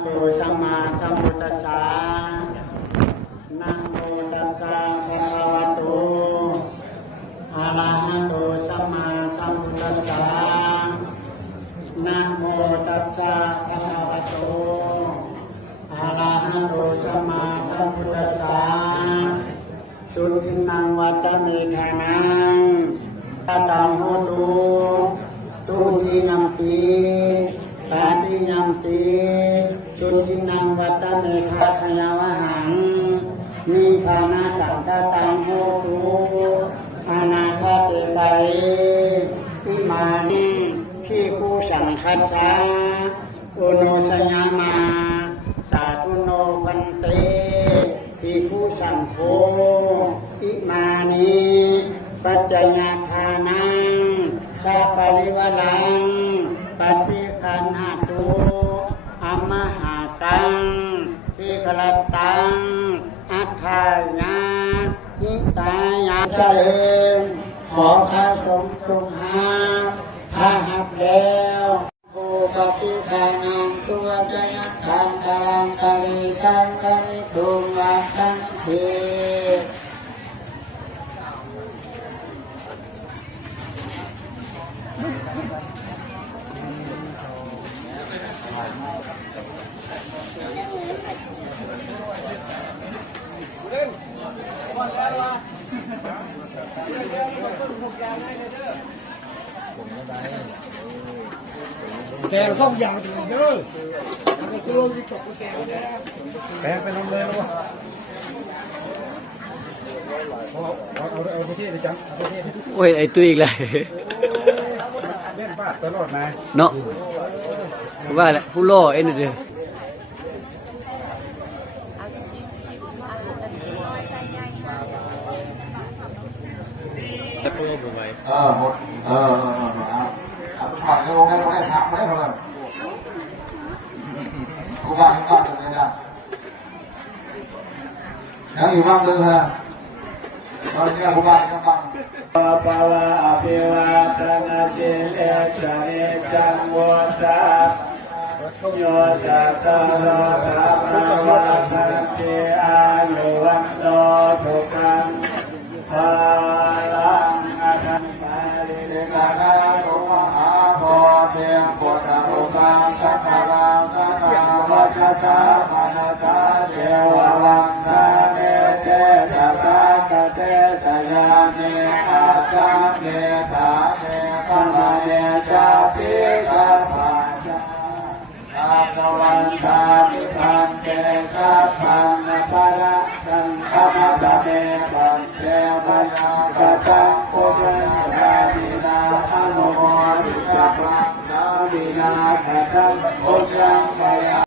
โตสัมมาสัมพุทธัสสะนะโมตัสสะภะคะวะโตอะระหะโตสัมมาสัมพุทธัสสะนะโมตัสสะภะคะวะโตอะระหะโตสัมมาสัมพุทธัสสะสุทินังวัตเมธานังตตังโหตุตุทินัมปิตาติยัมปิสุทินังวัตเมธาขยาวหังนิพพานาสังฆตังโหตุอนาคาเตไปอิมานิภิกขุสังฆัสสะโอโนสยามาสาธุโนพันเตภิกขุสังโฆอิมานิปัจจยทานังสัพพะริวารังปฏิคันหตุอัมมหาตังทิคลตังอัฏฐายาหิตายาเจริญขอพระสงฆ์จงหาพระหักแล้วโอปฏิคันนังตัวจนะทังกลังกะลิตังกะลิตุงวะตังเทแกงส้มยางถึงเด้อมันจะลงที่ตกแกงแกงไปลงเลยแล้ววะเอาไปที่จังโอ้ยไอ้ตุ้ยอีกเลย เล่นบ้าตลอดนะเนาะว่าแหละผู้ล่อเอ็นเด้อหมดผ่านลงได้ไม่ได้ทำไม่ได้ทำเลยกูว่าให้ก้อนอยู่เลยนะยังอยู่บ้างเลยนะตอนนี้กูว่ายังบ้างปะวะอภิวาทนาสิเลชะเนจังวตาโยตัตตะโลกะภาวะทันติอายุวันโตสุขังภาลังอะทังสาลิเลกะนาโกมหาโพธิปุตตะรูปังสักการะสักการะวัจจาปนาตาเทววังตาเนเตตะตากะเตสยานิอาจาเนตาเนปัลเนจาปิกะภาจาอาตวันตามิพันเตสัพพังนะปะระสังฆมัตเมปันเตปัญญากะตังปุญญาวินาอนุโมทิตาปังนาวินาคตังปุญญัง